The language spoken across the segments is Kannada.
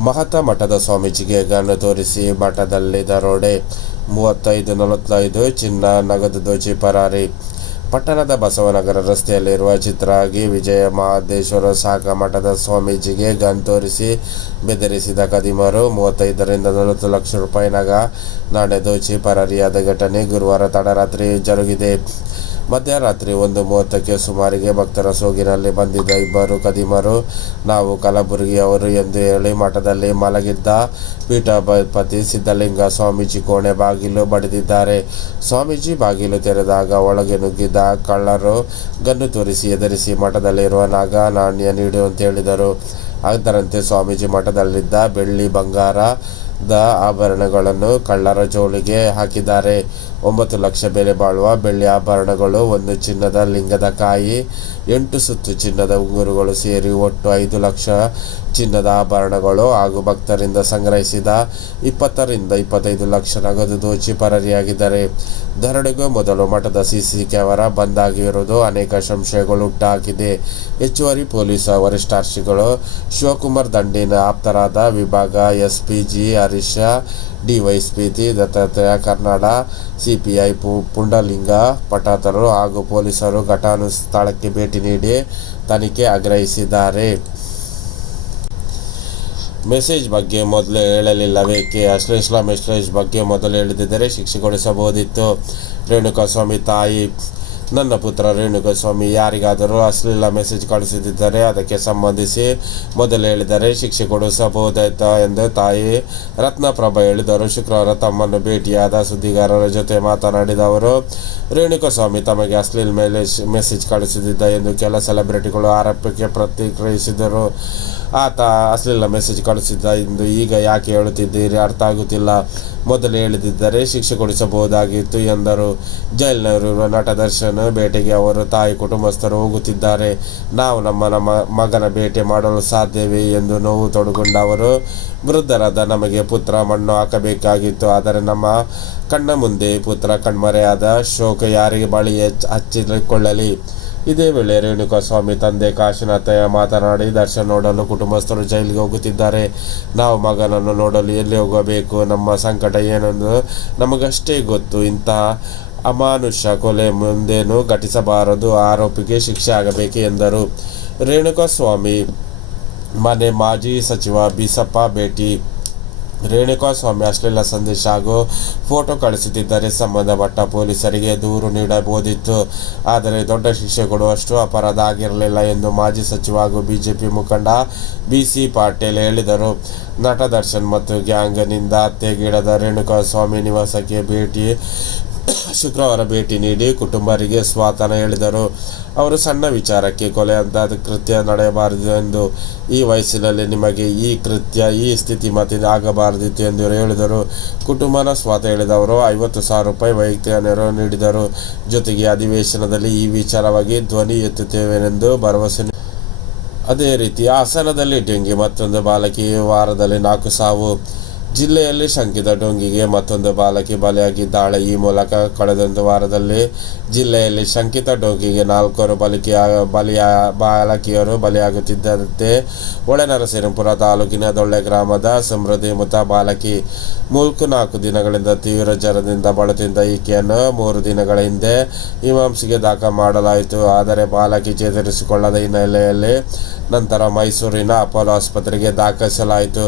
ಮಹತ ಮಠದ ಸ್ವಾಮೀಜಿಗೆ ಗನ್ನು ತೋರಿಸಿ ಮಠದಲ್ಲಿ ದರೋಡೆ ಮೂವತ್ತೈದು, ನಲವತ್ತೈದು ಚಿನ್ನ, ನಗದು ದೋಚಿ, ಪರಾರಿ. ಪಟ್ಟಣದ ಬಸವನಗರ ರಸ್ತೆಯಲ್ಲಿರುವ ಚಿತ್ರಾಗಿ ವಿಜಯ ಮಹದೇಶ್ವರ ಶಾಖಾ ಮಠದ ಸ್ವಾಮೀಜಿಗೆ ಗನ್ ತೋರಿಸಿ ಬೆದರಿಸಿದ ಕದಿಮರು ಮೂವತ್ತೈದರಿಂದ ನಲವತ್ತು ಲಕ್ಷ ರೂಪಾಯಿ ನಗ, ನಾಣ್ಯ ದೋಚಿ, ಪರಾರಿಯಾದ ಘಟನೆ ಗುರುವಾರ ತಡರಾತ್ರಿ ಜರುಗಿದೆ. ಮಧ್ಯರಾತ್ರಿ ಒಂದು ಮೂವತ್ತಕ್ಕೆ ಸುಮಾರಿಗೆ ಭಕ್ತರ ಸೋಗಿನಲ್ಲಿ ಬಂದಿದ್ದ ಇಬ್ಬರು ಕದಿಮರು ನಾವು ಕಲಬುರಗಿಯವರು ಎಂದು ಹೇಳಿ ಮಠದಲ್ಲಿ ಮಲಗಿದ್ದ ಪೀಠಾಧಿಪತಿ ಸಿದ್ಧಲಿಂಗ ಸ್ವಾಮೀಜಿ ಕೋಣೆ ಬಾಗಿಲು ಬಡಿದಿದ್ದಾರೆ. ಸ್ವಾಮೀಜಿ ಬಾಗಿಲು ತೆರೆದಾಗ ಒಳಗೆ ನುಗ್ಗಿದ್ದ ಕಳ್ಳರು ಗನ್ನು ತೋರಿಸಿ ಎದುರಿಸಿ ಮಠದಲ್ಲಿರುವ ನಾಗ ನಾಣ್ಯ ನೀಡುವಂತೆ ಹೇಳಿದರು. ಅದರಂತೆ ಸ್ವಾಮೀಜಿ ಮಠದಲ್ಲಿದ್ದ ಬೆಳ್ಳಿ ಬಂಗಾರದ ಆಭರಣಗಳನ್ನು ಕಳ್ಳರ ಜೋಳಿಗೆ ಹಾಕಿದ್ದಾರೆ. ಒಂಬತ್ತು ಲಕ್ಷ ಬೆಲೆ ಬಾಳುವ ಬೆಳ್ಳಿ ಆಭರಣಗಳು, ಒಂದು ಚಿನ್ನದ ಲಿಂಗದ ಕಾಯಿ, ಎಂಟು ಸುತ್ತು ಚಿನ್ನದ ಉಂಗುರುಗಳು ಸೇರಿ ಒಟ್ಟು ಐದು ಲಕ್ಷ ಚಿನ್ನದ ಆಭರಣಗಳು ಹಾಗೂ ಭಕ್ತರಿಂದ ಸಂಗ್ರಹಿಸಿದ ಇಪ್ಪತ್ತರಿಂದ ಇಪ್ಪತ್ತೈದು ಲಕ್ಷ ನಗದು ದೋಚಿ ಪರಾರಿಯಾಗಿದ್ದಾರೆ. ಧರಣಿಗೂ ಮೊದಲು ಮಠದ ಸಿಸಿ ಕ್ಯಾಮರಾ ಬಂದ್ ಆಗಿರುವುದು ಅನೇಕ ಸಂಶಯಗಳು ಹುಟ್ಟುಹಾಕಿದೆ ಹೆಚ್ಚುವರಿ ಪೊಲೀಸ್ ವರಿಷ್ಠಾರ್ಶಿಗಳು ಶಿವಕುಮಾರ್ ದಂಡಿನ ಆಪ್ತರಾದ ವಿಭಾಗ ಎಸ್ಪಿಜಿ ಹರೀಶ ಸ್ಪೀತಿ ದತ್ತಾತ್ರೇಯ ಕರ್ನಾಡ ಸಿಪಿಐ ಪು ಪುಂಡಲಿಂಗ ಪಟಾತರು ಹಾಗೂ ಪೊಲೀಸರು ಘಟನಾ ಸ್ಥಳಕ್ಕೆ ಭೇಟಿ ನೀಡಿ ತನಿಖೆ ಆಗ್ರಹಿಸಿದ್ದಾರೆ. ಮೆಸೇಜ್ ಬಗ್ಗೆ ಮೊದಲು ಹೇಳಲಿಲ್ಲವೇಕೆ ಅಶ್ಲೇಷ್ಲಾ ಮೆಸೇಜ್ ಬಗ್ಗೆ ಮೊದಲು ಹೇಳಿದ್ದರೆ ಶಿಕ್ಷೆಗೊಳಿಸಬಹುದಿತ್ತು ರೇಣುಕಾಸ್ವಾಮಿ ತಾಯಿ ನನ್ನ ಪುತ್ರ ರೇಣುಕಾಸ್ವಾಮಿ ಯಾರಿಗಾದರೂ ಅಶ್ಲೀಲ ಮೆಸೇಜ್ ಕಳಿಸಿದ್ದರೆ ಅದಕ್ಕೆ ಸಂಬಂಧಿಸಿ ಮೊದಲು ಹೇಳಿದರೆ ಶಿಕ್ಷೆ ಕೊಡಿಸಬಹುದಾಯ್ತ ಎಂದು ತಾಯಿ ರತ್ನಪ್ರಭಾ ಹೇಳಿದರು. ಶುಕ್ರವಾರ ತಮ್ಮನ್ನು ಭೇಟಿಯಾದ ಸುದ್ದಿಗಾರರ ಜೊತೆ ಮಾತನಾಡಿದ ಅವರು ರೇಣುಕಸ್ವಾಮಿ ತಮಗೆ ಅಶ್ಲೀಲ ಮೇಲೆ ಮೆಸೇಜ್ ಕಳಿಸಿದ್ದ ಎಂದು ಕೆಲ ಸೆಲೆಬ್ರಿಟಿಗಳು ಆರೋಪಕ್ಕೆ ಪ್ರತಿಕ್ರಿಯಿಸಿದರು. ಆತ ಅಶ್ಲೀಲ ಮೆಸೇಜ್ ಕಳಿಸಿದ್ದ. ಎಂದು ಈಗ ಯಾಕೆ ಹೇಳುತ್ತಿದ್ದೀರಿ? ಅರ್ಥ ಆಗುತ್ತಿಲ್ಲ. ಮೊದಲು ಹೇಳಿದ್ದರೆ ಶಿಕ್ಷೆ ಕೊಡಿಸಬಹುದಾಗಿತ್ತು ಎಂದರು. ಜೈಲಿನಲ್ಲಿರುವ ನಟ ದರ್ಶನ್ ಭೇಟೆಗೆ ಅವರು ತಾಯಿ ಕುಟುಂಬಸ್ಥರು ಹೋಗುತ್ತಿದ್ದಾರೆ. ನಾವು ನಮ್ಮ ನಮ್ಮ ಮಗನ ಭೇಟಿ ಮಾಡಲು ಸಾಧ್ಯವೇ ಎಂದು ನೋವು ತೊಡಗೊಂಡ ಅವರು, ವೃದ್ಧರಾದ ನಮಗೆ ಪುತ್ರ ಮಣ್ಣು ಹಾಕಬೇಕಾಗಿತ್ತು. ಆದರೆ ನಮ್ಮ ಕಣ್ಣ ಮುಂದೆ ಪುತ್ರ ಕಣ್ಮರೆಯಾದ ಶೋಕ ಯಾರಿಗೆ ಬಳಿ ಹೆಚ್ಚ ಹಚ್ಚಿಕೊಳ್ಳಲಿ? ಇದೇ ವೇಳೆ ರೇಣುಕಾಸ್ವಾಮಿ ತಂದೆ ಕಾಶಿನಾಥಯ್ಯ ಮಾತನಾಡಿ, ದರ್ಶನ್ ನೋಡಲು ಕುಟುಂಬಸ್ಥರು ಜೈಲಿಗೆ ಹೋಗುತ್ತಿದ್ದಾರೆ. ನಾವು ಮಗನನ್ನು ನೋಡಲು ಎಲ್ಲಿ ಹೋಗಬೇಕು? ನಮ್ಮ ಸಂಕಟ ಏನೆಂದು ನಮಗಷ್ಟೇ ಗೊತ್ತು. ಇಂತಹ ಅಮಾನುಷ ಕೊಲೆ ಮುಂದೇನು ಘಟಿಸಬಾರದು. ಆರೋಪಿಗೆ ಶಿಕ್ಷೆ ಆಗಬೇಕು ಎಂದರು. ರೇಣುಕಾಸ್ವಾಮಿ ಮನೆ ಮಾಜಿ ಸಚಿವ ಬಿಸಪ್ಪ ಭೇಟಿ ರೇಣುಕಾಸ್ವಾಮಿ ಅಶ್ಲೀಲ ಸಂದೇಶ ಹಾಗೂ ಫೋಟೋ ಕಳಿಸುತ್ತಿದ್ದರೆ. ಸಂಬಂಧಪಟ್ಟ ಪೊಲೀಸರಿಗೆ ದೂರು ನೀಡಬಹುದಿತ್ತು ಆದರೆ ದೊಡ್ಡ ಶಿಕ್ಷೆ ಕೊಡುವಷ್ಟು ಅಪರಾಧ ಆಗಿರಲಿಲ್ಲ ಎಂದು ಮಾಜಿ ಸಚಿವ ಹಾಗೂ ಬಿಜೆಪಿ ಮುಖಂಡ ಬಿಸಿ ಪಾಟೀಲ್ ಹೇಳಿದರು. ನಟ ದರ್ಶನ್ ಮತ್ತು ಗ್ಯಾಂಗ್ನಿಂದ ರೇಣುಕಾ ಸ್ವಾಮಿ ನಿವಾಸಕ್ಕೆ ಭೇಟಿ ಶುಕ್ರವಾರ ಭೇಟಿ ನೀಡಿ ಕುಟುಂಬರಿಗೆ ಸ್ವಾತನ ಹೇಳಿದರು. ಅವರು ಸಣ್ಣ ವಿಚಾರಕ್ಕೆ ಕೊಲೆ ಅಂತ ಕೃತ್ಯ ನಡೆಯಬಾರದು ಎಂದು ಈ ವಯಸ್ಸಿನಲ್ಲಿ ನಿಮಗೆ ಈ ಕೃತ್ಯ, ಈ ಸ್ಥಿತಿ ಮತ್ತೆ ಆಗಬಾರದಿತ್ತು ಎಂದು ಹೇಳಿದರು. ಕುಟುಂಬನ ಸ್ವಾತ ಹೇಳಿದವರು ಐವತ್ತು ಸಾವಿರ ರೂಪಾಯಿ ವೈಯಕ್ತಿಕ ನೆರವು ನೀಡಿದರು. ಜೊತೆಗೆ ಅಧಿವೇಶನದಲ್ಲಿ ಈ ವಿಚಾರವಾಗಿ ಧ್ವನಿ ಎತ್ತುತ್ತೇವೆಂದು ಭರವಸೆ ಅದೇ ರೀತಿ ಹಾಸನದಲ್ಲಿ ಡೆಂಗಿ ಮತ್ತೊಂದು ಬಾಲಕಿ ವಾರದಲ್ಲಿ ನಾಲ್ಕು ಸಾವು. ಜಿಲ್ಲೆಯಲ್ಲಿ ಶಂಕಿತ ಡೊಂಗಿಗೆ ಮತ್ತೊಂದು ಬಾಲಕಿ ಬಲಿಯಾಗಿದ್ದಾಳೆ. ಈ ಮೂಲಕ ಕಳೆದೊಂದು ವಾರದಲ್ಲಿ ಜಿಲ್ಲೆಯಲ್ಲಿ ಶಂಕಿತ ಡೊಂಗಿಗೆ ನಾಲ್ವರು ಬಲಿಕೆಯ ಬಲಿಯ ಬಾಲಕಿಯರು ಬಲಿಯಾಗುತ್ತಿದ್ದಂತೆ ಒಳನರಸಿಂಹಪುರ ತಾಲೂಕಿನ ದೊಳ್ಳೆ ಗ್ರಾಮದ ಸಮೃದ್ಧಿ ಮುತ ಬಾಲಕಿ ಮೂಲ್ಕು ನಾಲ್ಕು ದಿನಗಳಿಂದ ತೀವ್ರ ಜ್ವರದಿಂದ ಬಳಲುತ್ತಿದ್ದ ಈಕೆಯನ್ನು ಮೂರು ದಿನಗಳ ಹಿಂದೆ ಇಮಾಂಸಿಗೆ ದಾಖಲು ಮಾಡಲಾಯಿತು. ಆದರೆ ಬಾಲಕಿ ಚೇತರಿಸಿಕೊಳ್ಳದ ಹಿನ್ನೆಲೆಯಲ್ಲಿ ನಂತರ ಮೈಸೂರಿನ ಅಪೋಲೋ ಆಸ್ಪತ್ರೆಗೆ ದಾಖಲಿಸಲಾಯಿತು.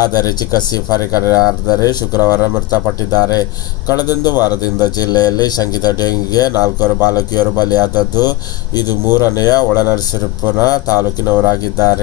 ಆದರೆ ಚಿಕಿತ್ಸೆ ಫಲಿತಾದರೆ ಶುಕ್ರವಾರ ಮೃತಪಟ್ಟಿದ್ದಾರೆ. ಕಳೆದೊಂದು ವಾರದಿಂದ ಜಿಲ್ಲೆಯಲ್ಲಿ ಶಂಕಿತ ಡೆಂಗಿಗೆ ನಾಲ್ಕರು ಬಾಲಕಿಯರು ಬಲಿಯಾದದ್ದು. ಇದು ಮೂರನೆಯ ಒಳನರಸೀಪುರ ತಾಲೂಕಿನವರಾಗಿದ್ದಾರೆ.